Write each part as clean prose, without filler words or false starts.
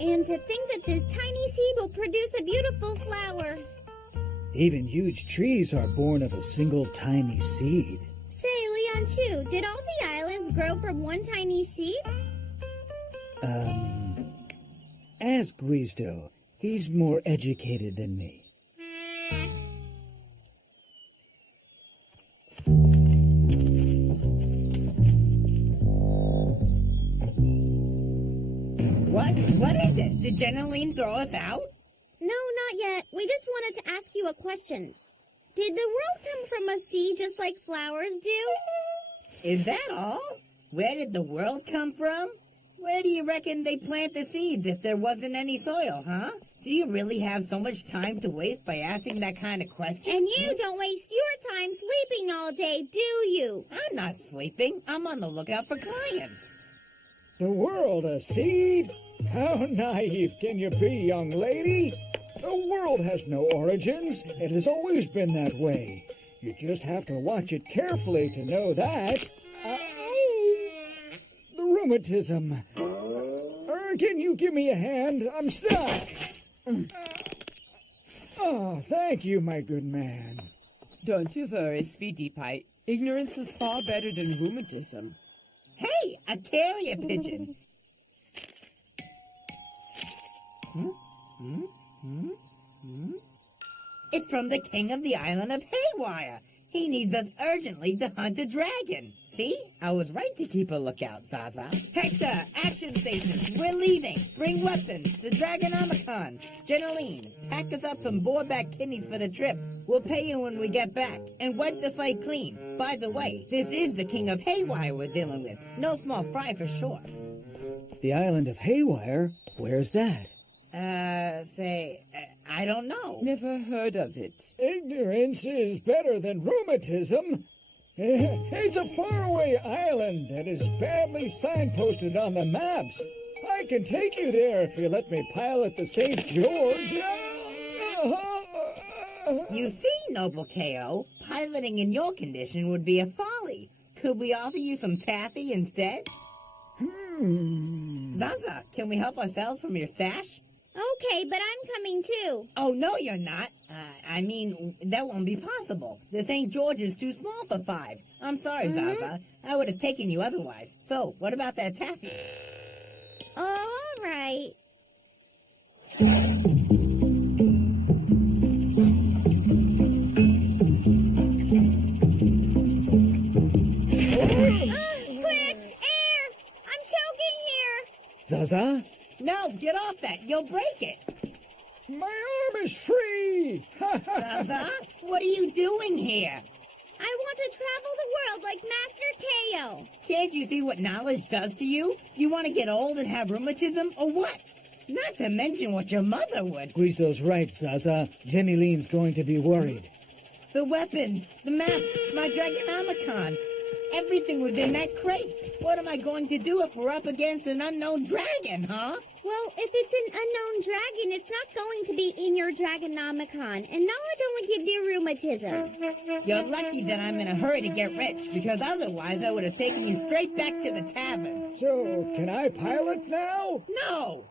And to think that this tiny seed will produce a beautiful flower. Even huge trees are born of a single tiny seed. Say, Leon Chu, did all the islands grow from one tiny seed? Ask Guizdo. He's more educated than me. What is it? Did Jeneline throw us out? No, not yet. We just wanted to ask you a question. Did the world come from a seed just like flowers do? Is that all? Where did the world come from? Where do you reckon they plant the seeds if there wasn't any soil, huh? Do you really have so much time to waste by asking that kind of question? And you don't waste your time sleeping all day, do you? I'm not sleeping. I'm on the lookout for clients. The world a seed? How naive can you be, young lady? The world has no origins. It has always been that way. You just have to watch it carefully to know that. The rheumatism. Can you give me a hand? I'm stuck. Oh, thank you, my good man. Don't you worry, sweetie pie. Ignorance is far better than rheumatism. Hey, a carrier pigeon. It's from the king of the island of Haywire. He needs us urgently to hunt a dragon. See? I was right to keep a lookout, Zaza. Hector, action stations. We're leaving. Bring weapons. The Dragonomicon. Jeneline, pack us up some boarback kidneys for the trip. We'll pay you when we get back. And wipe the slate clean. By the way, this is the king of Haywire we're dealing with. No small fry for sure. The island of Haywire? Where's that? I don't know. Never heard of it. Ignorance is better than rheumatism. It's a faraway island that is badly signposted on the maps. I can take you there if you let me pilot the St. George. You see, Noble K.O., piloting in your condition would be a folly. Could we offer you some taffy instead? Zaza, can we help ourselves from your stash? Okay, but I'm coming too. Oh, no, you're not. I mean, that won't be possible. The St. George is too small for 5. I'm sorry, Zaza. I would have taken you otherwise. So, what about that taffy? Oh, all right. Quick! Air! I'm choking here! Zaza? No, get off that. You'll break it. My arm is free! Zaza, what are you doing here? I want to travel the world like Master K.O. Can't you see what knowledge does to you? You want to get old and have rheumatism, or what? Not to mention what your mother would. Guizdo's right, Zaza. Jenny-Lean's going to be worried. The weapons, the maps, my Dragonomicon. Everything was in that crate. What am I going to do if we're up against an unknown dragon, huh? Well, if it's an unknown dragon, it's not going to be in your Dragonomicon, and knowledge only gives you rheumatism. You're lucky that I'm in a hurry to get rich, because otherwise I would have taken you straight back to the tavern. So, can I pilot now? No!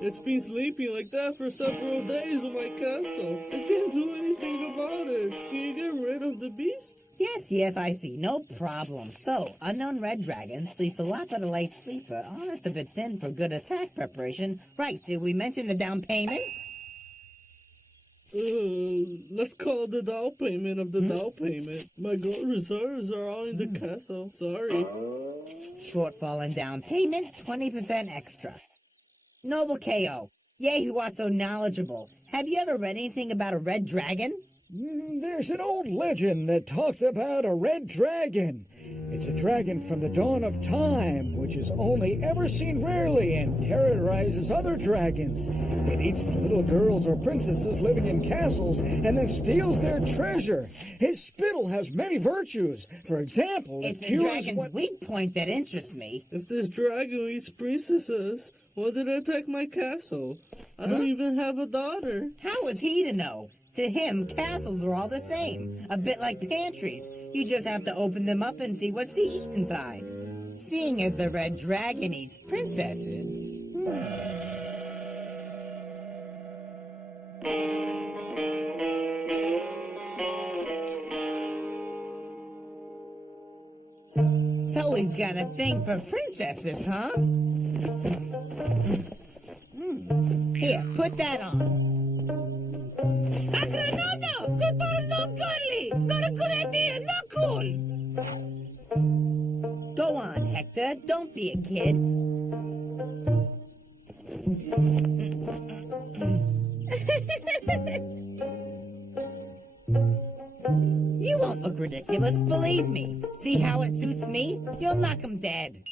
It's been sleeping like that for several days in my castle. I can't do anything about it. Can you get rid of the beast? Yes, I see. No problem. So, unknown red dragon sleeps a lot but a light sleeper. Oh, that's a bit thin for good attack preparation. Right, did we mention the down payment? Let's call it the down payment of the down payment. My gold reserves are all in the castle. Sorry. Shortfall in down payment, 20% extra. Noble K.O., yay who art so knowledgeable. Have you ever read anything about a red dragon? There's an old legend that talks about a red dragon. It's a dragon from the dawn of time, which is only ever seen rarely and terrorizes other dragons. It eats little girls or princesses living in castles and then steals their treasure. His spittle has many virtues. For example, it's the dragon's weak point that interests me. If this dragon eats princesses, why did it attack my castle? I don't even have a daughter. How was he to know? To him, castles are all the same. A bit like pantries. You just have to open them up and see what's to eat inside. Seeing as the red dragon eats princesses... So he's got a thing for princesses, huh? Here, put that on. No, girly. Not a good idea, not cool. Go on, Hector, don't be a kid. You won't look ridiculous, believe me. See how it suits me? You'll knock him dead.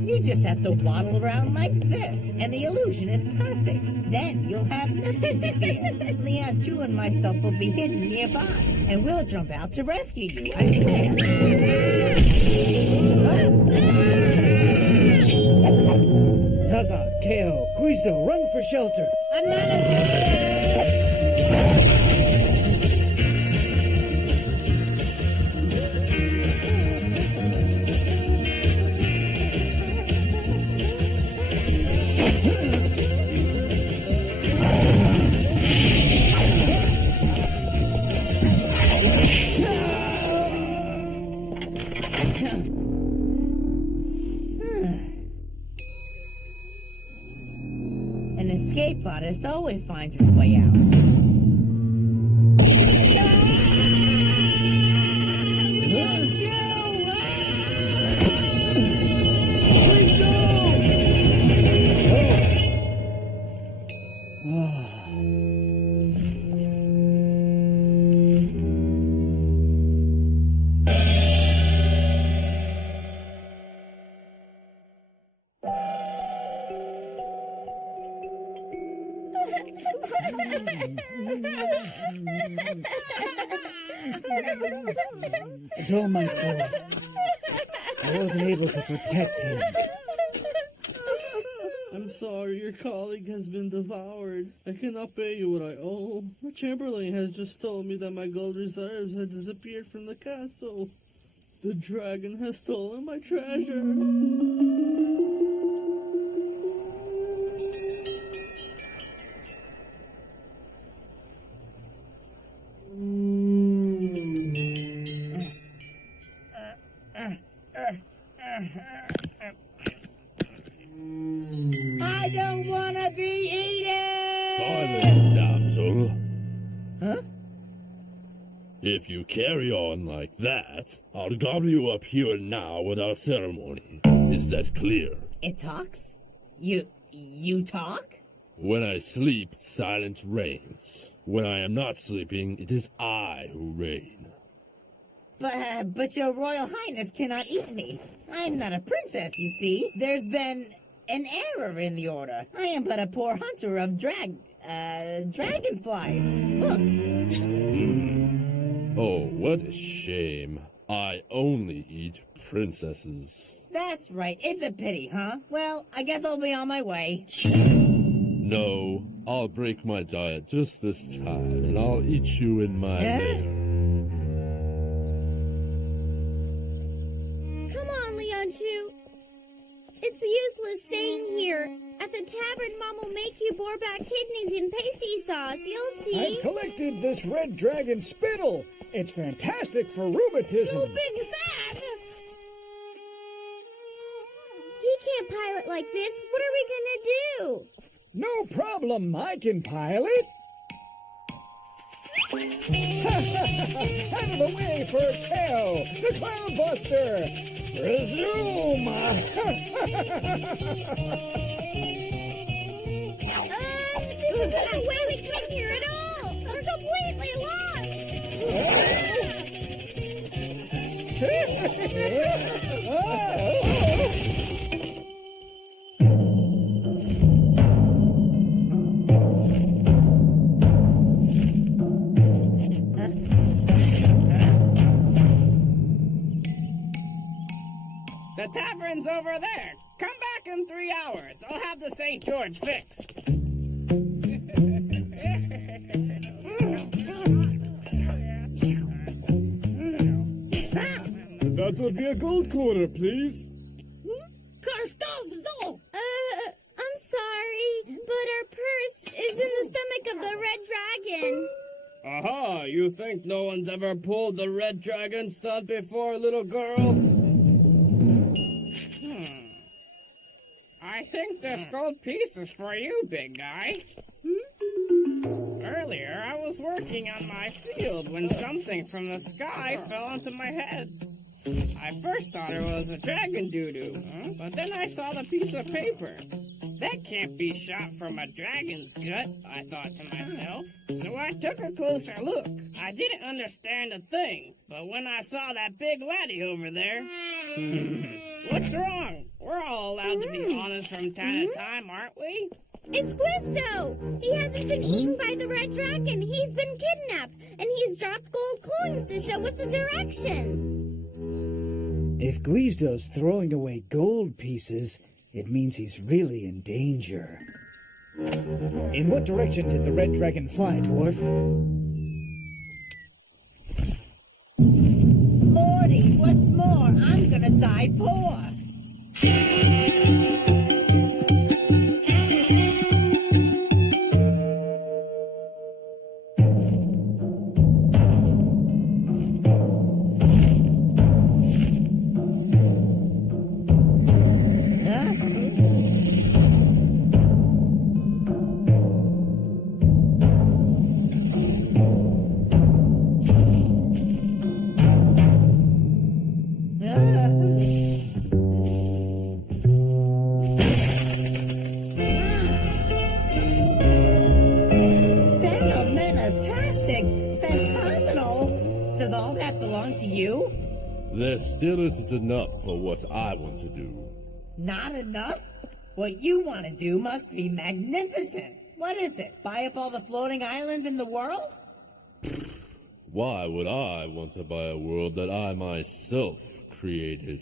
You just have to waddle around like this, and the illusion is perfect. Then you'll have nothing to fear. Leon Chu and myself will be hidden nearby, and we'll jump out to rescue you, I swear. Zaza, Keo, Guizdo, run for shelter. I'm not a princess! An escape artist always finds his way out. It's all my fault. I wasn't able to protect him. I'm sorry, your colleague has been devoured. I cannot pay you what I owe. The Chamberlain has just told me that my gold reserves had disappeared from the castle. The dragon has stolen my treasure. I don't want to be eaten! Silence, damsel. Huh? If you carry on like that, I'll gobble you up here now without ceremony. Is that clear? It talks? You talk? When I sleep, silence reigns. When I am not sleeping, it is I who reign. But your Royal Highness cannot eat me. I'm not a princess, you see. There's been an error in the order. I am but a poor hunter of dragonflies. Look. Oh, what a shame. I only eat princesses. That's right. It's a pity, huh? Well, I guess I'll be on my way. No, I'll break my diet just this time, and I'll eat you in my lair. Come on, Leon Chu. It's useless staying here. At the tavern, Mom will make you boar-back kidneys in pasty sauce. You'll see. I collected this red dragon spittle. It's fantastic for rheumatism. Big sad! He can't pilot like this. What are we gonna do? No problem, I can pilot. Out of the way for Keo, the Cloud Buster. Resume. This isn't the way we came here at all. We're completely The tavern's over there. Come back in 3 hours. I'll have the St. George fixed. That would be a gold quarter, please. I'm sorry, but our purse is in the stomach of the red dragon. Aha, you think no one's ever pulled the red dragon stunt before, little girl? I think this gold piece is for you, big guy. Earlier, I was working on my field when something from the sky fell onto my head. I first thought it was a dragon doo-doo, but then I saw the piece of paper. That can't be shot from a dragon's gut, I thought to myself. So I took a closer look. I didn't understand a thing, but when I saw that big laddie over there... What's wrong? We're all allowed to be honest from time to time, aren't we? It's Guisto! He hasn't been eaten by the red dragon. He's been kidnapped, and he's dropped gold coins to show us the direction. If Guizdo's throwing away gold pieces, it means he's really in danger. In what direction did the red dragon fly, dwarf? Lordy, what's more, I'm gonna die poor. Phenomenal! Does all that belong to you? There still isn't enough for what I want to do. Not enough? What you want to do must be magnificent. What is it? Buy up all the floating islands in the world? Why would I want to buy a world that I myself created?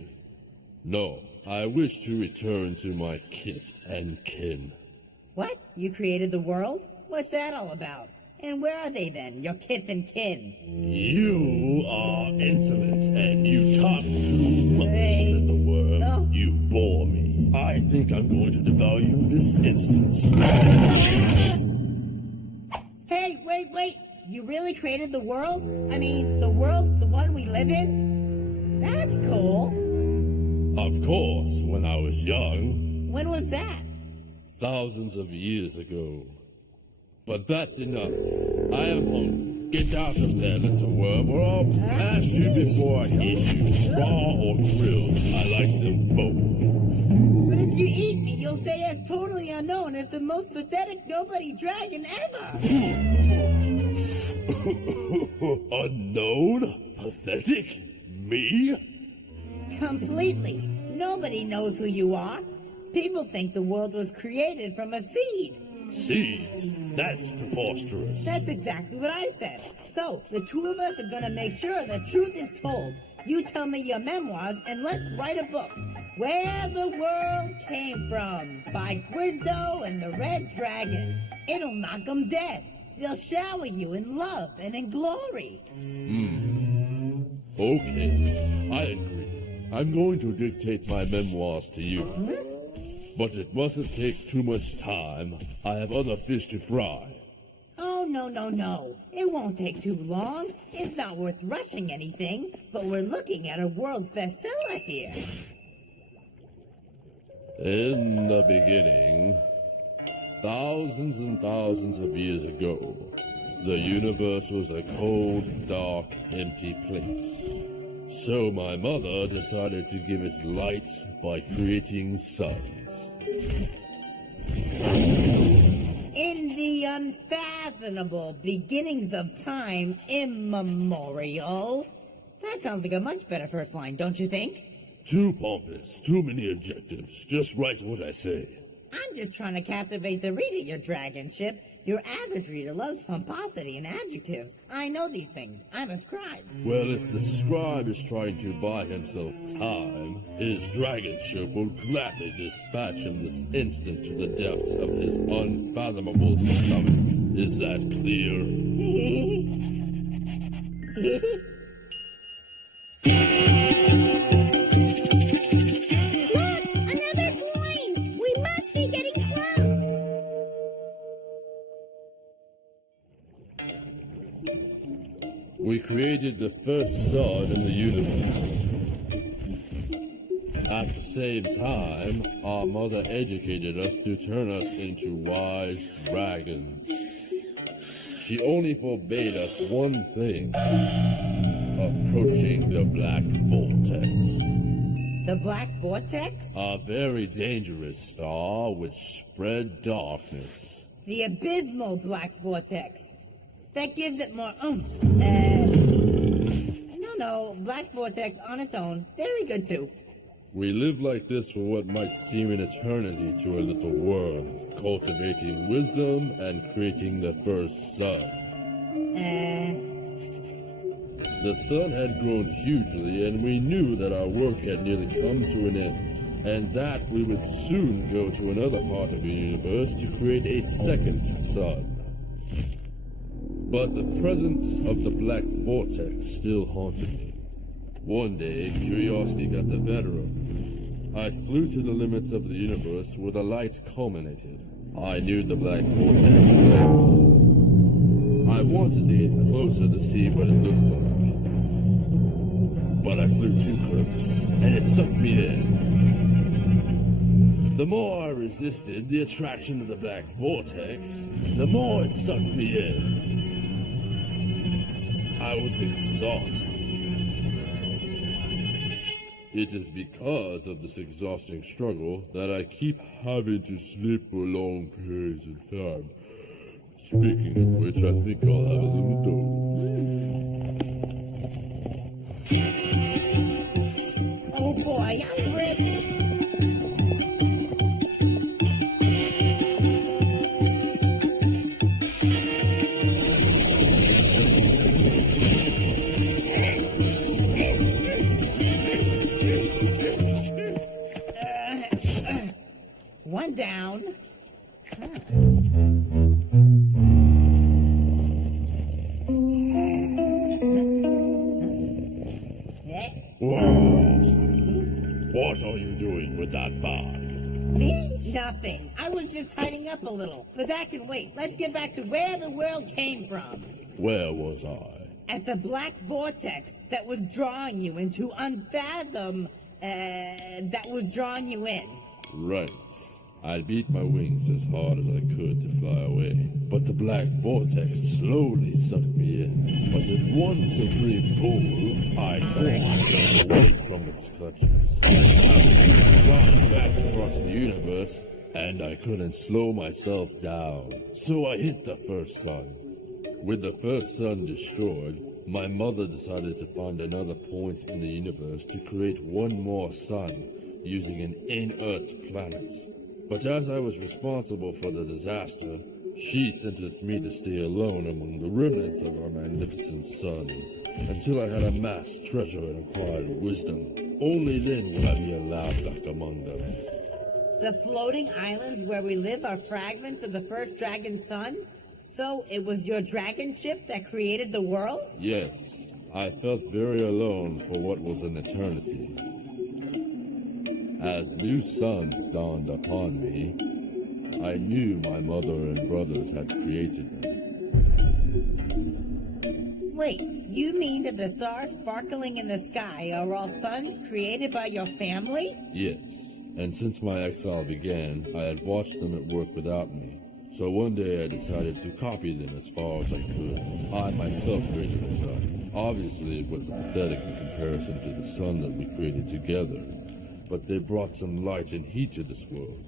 No, I wish to return to my kith and kin. What? You created the world? What's that all about? And where are they then, your kith and kin? You are insolent and you talk too much, little worm. Oh. You bore me. I think I'm going to devour you this instant. Hey, wait! You really created the world? I mean, the world, the one we live in? That's cool. Of course, when I was young. When was that? Thousands of years ago. But that's enough. I am hungry. Get out of there, little worm, or I'll blast you before I eat you. Raw or grilled, I like them both. But if you eat me, you'll stay as totally unknown as the most pathetic nobody dragon ever. Unknown? Pathetic? Me? Completely. Nobody knows who you are. People think the world was created from a seed. Seeds? That's preposterous. That's exactly what I said. So, the two of us are gonna make sure the truth is told. You tell me your memoirs, and let's write a book. Where the World Came From, by Guizdo and the Red Dragon. It'll knock 'em dead. They'll shower you in love and in glory. Okay, I agree. I'm going to dictate my memoirs to you. But it mustn't take too much time. I have other fish to fry. Oh, no. It won't take too long. It's not worth rushing anything, but we're looking at a world's bestseller here. In the beginning, thousands and thousands of years ago, the universe was a cold, dark, empty place. So my mother decided to give it light by creating suns. In the unfathomable beginnings of time immemorial. That sounds like a much better first line, don't you think? Too pompous, too many adjectives. Just write what I say. I'm just trying to captivate the reader, your dragon ship. Your average reader loves pomposity and adjectives. I know these things. I'm a scribe. Well, if the scribe is trying to buy himself time, his dragon ship will gladly dispatch him this instant to the depths of his unfathomable stomach. Is that clear? Look! Another coin! We must be getting close! We created the first sun in the universe. At the same time, our mother educated us to turn us into wise dragons. She only forbade us one thing: approaching the black vortex. The Black Vortex? A very dangerous star which spread darkness. The abysmal Black Vortex. That gives it more oomph. No, Black Vortex on its own. Very good too. We lived like this for what might seem an eternity to a little worm, cultivating wisdom and creating the first sun. The sun had grown hugely, and we knew that our work had nearly come to an end, and that we would soon go to another part of the universe to create a second sun. But the presence of the black vortex still haunted me. One day, curiosity got the better of me. I flew to the limits of the universe where the light culminated. I knew the black vortex lived. I wanted to get closer to see what it looked like. But I flew too close, and it sucked me in. The more I resisted the attraction of the black vortex, the more it sucked me in. I was exhausted. It is because of this exhausting struggle that I keep having to sleep for long periods of time. Speaking of which, I think I'll have a little doze. Oh boy, I'm rich. One down. What are you doing with that bag? Me? Nothing. I was just tidying up a little. But that can wait. Let's get back to where the world came from. Where was I? At the black vortex that was drawing you into that was drawing you in. Right. I beat my wings as hard as I could to fly away, but the black vortex slowly sucked me in. But at one supreme pull, I tore myself away from its clutches. I was flying back across the universe, and I couldn't slow myself down. So I hit the first sun. With the first sun destroyed, my mother decided to find another point in the universe to create one more sun using an inert planet. But as I was responsible for the disaster, she sentenced me to stay alone among the remnants of our magnificent sun until I had amassed treasure and acquired wisdom. Only then would I be allowed back among them. The floating islands where we live are fragments of the first dragon sun? So it was your dragon ship that created the world? Yes, I felt very alone for what was an eternity. As new suns dawned upon me, I knew my mother and brothers had created them. Wait, you mean that the stars sparkling in the sky are all suns created by your family? Yes, and since my exile began, I had watched them at work without me. So one day I decided to copy them as far as I could. I myself created a sun. Obviously, it was pathetic in comparison to the sun that we created together, but they brought some light and heat to this world.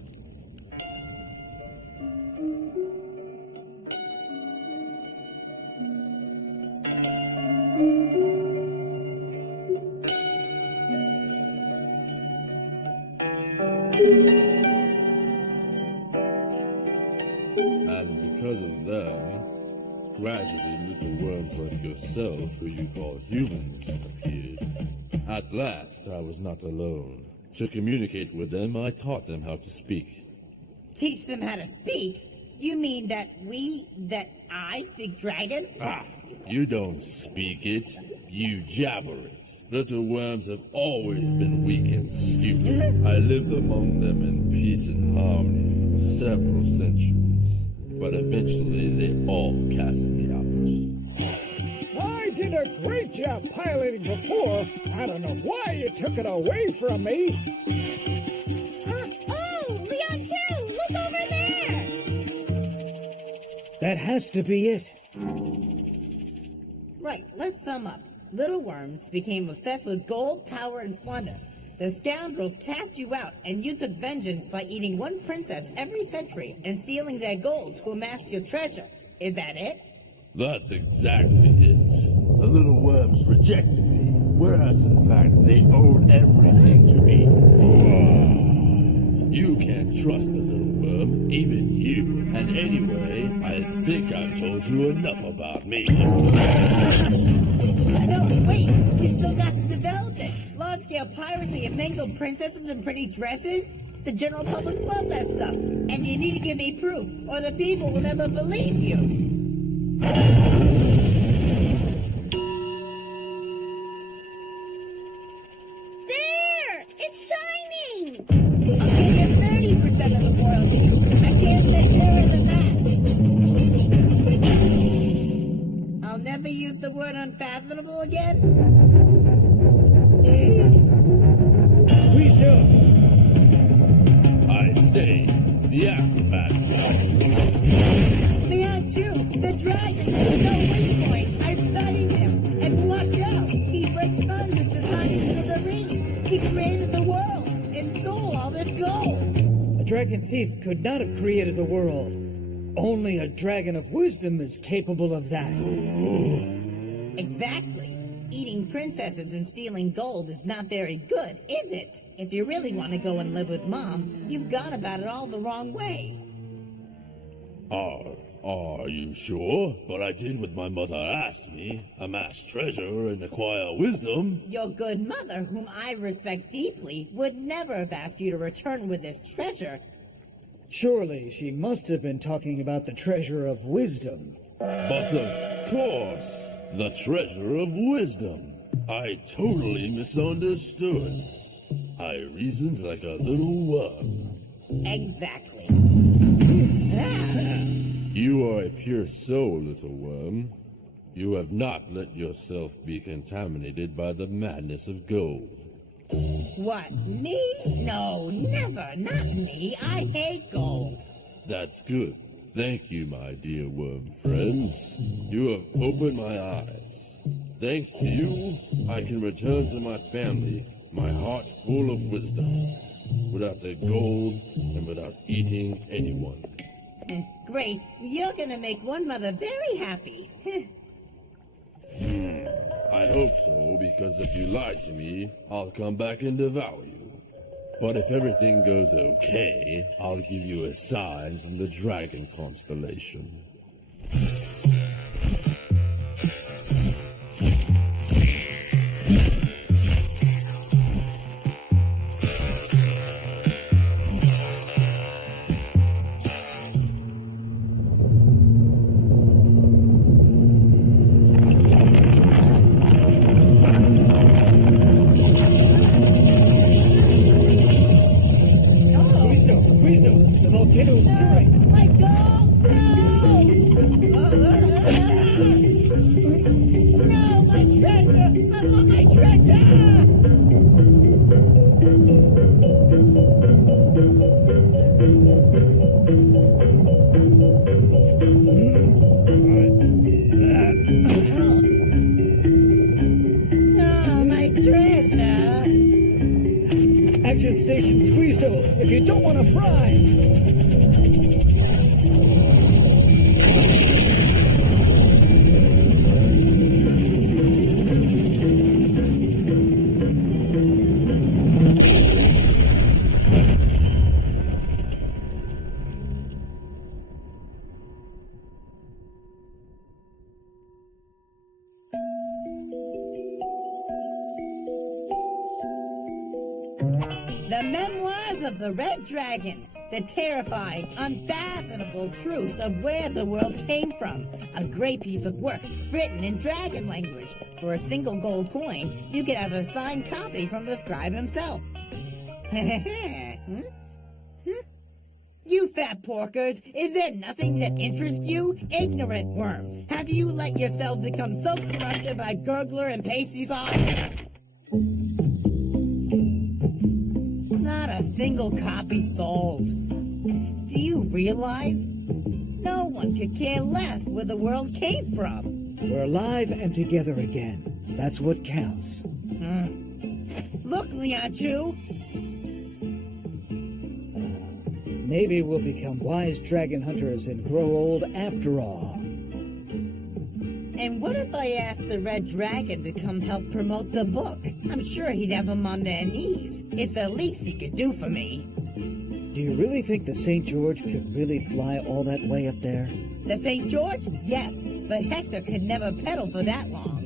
And because of them, gradually little worms like yourself, who you call humans, appeared. At last, I was not alone. To communicate with them, I taught them how to speak. Teach them how to speak? You mean that I speak dragon? Ah, you don't speak it, you jabber it. Little worms have always been weak and stupid. I lived among them in peace and harmony for several centuries. But eventually they all cast me out. I did a great job piloting before. I don't know why you took it away from me. Oh, Leon Chu, look over there! That has to be it. Right, let's sum up. Little worms became obsessed with gold, power, and splendor. The scoundrels cast you out, and you took vengeance by eating one princess every century and stealing their gold to amass your treasure. Is that it? That's exactly it. The little worms rejected me, whereas in fact they owed everything to me. You can't trust a little worm, even you. And anyway, I think I've told you enough about me. No, wait! You still got to develop it! Large-scale piracy and mangled princesses in pretty dresses? The general public loves that stuff. And you need to give me proof, or the people will never believe you. There! It's shining! I'll give you 30% of the royalties. I can't say clearer than that. I'll never use the word unfathomable again. Wisdom. I say, the acrobat. Leon Chu, the dragon has no weak point. I've studied him. And watch out, he breaks suns into tiny smithereens. He created the world and stole all this gold. A dragon thief could not have created the world. Only a dragon of wisdom is capable of that. Exactly. Eating princesses and stealing gold is not very good, is it? If you really want to go and live with Mom, you've gone about it all the wrong way. Are you sure? But I did what my mother asked me. Amass treasure and acquire wisdom. Your good mother, whom I respect deeply, would never have asked you to return with this treasure. Surely she must have been talking about the treasure of wisdom. But of course, the treasure of wisdom. I totally misunderstood. I reasoned like a little worm. Exactly. You are a pure soul, little worm. You have not let yourself be contaminated by the madness of gold. What, me? No, never. Not me. I hate gold. That's good. Thank you, my dear worm friends. You have opened my eyes. Thanks to you, I can return to my family, my heart full of wisdom, without the gold and without eating anyone. Great. You're gonna make one mother very happy. I hope so, because if you lie to me, I'll come back and devour you. But if everything goes okay, I'll give you a sign from the dragon constellation. Wisdom, the volcano is stirring. My gold! No! No, my treasure! I want my treasure! No, my treasure! Action station Squeezed-O, if you don't want to fry. The Memoirs of the Red Dragon. The terrifying, unfathomable truth of where the world came from. A great piece of work, written in dragon language. For a single gold coin, you could have a signed copy from the scribe himself. You fat porkers, is there nothing that interests you? Ignorant worms, have you let yourselves become so corrupted by gurgler and pasty sauce? Not a single copy sold. Do you realize? No one could care less where the world came from. We're alive and together again. That's what counts. Look, Lianchu. Maybe we'll become wise dragon hunters and grow old after all. And what if I asked the Red Dragon to come help promote the book? I'm sure he'd have them on their knees. It's the least he could do for me. Do you really think the St. George could really fly all that way up there? The St. George? Yes, but Hector could never pedal for that long.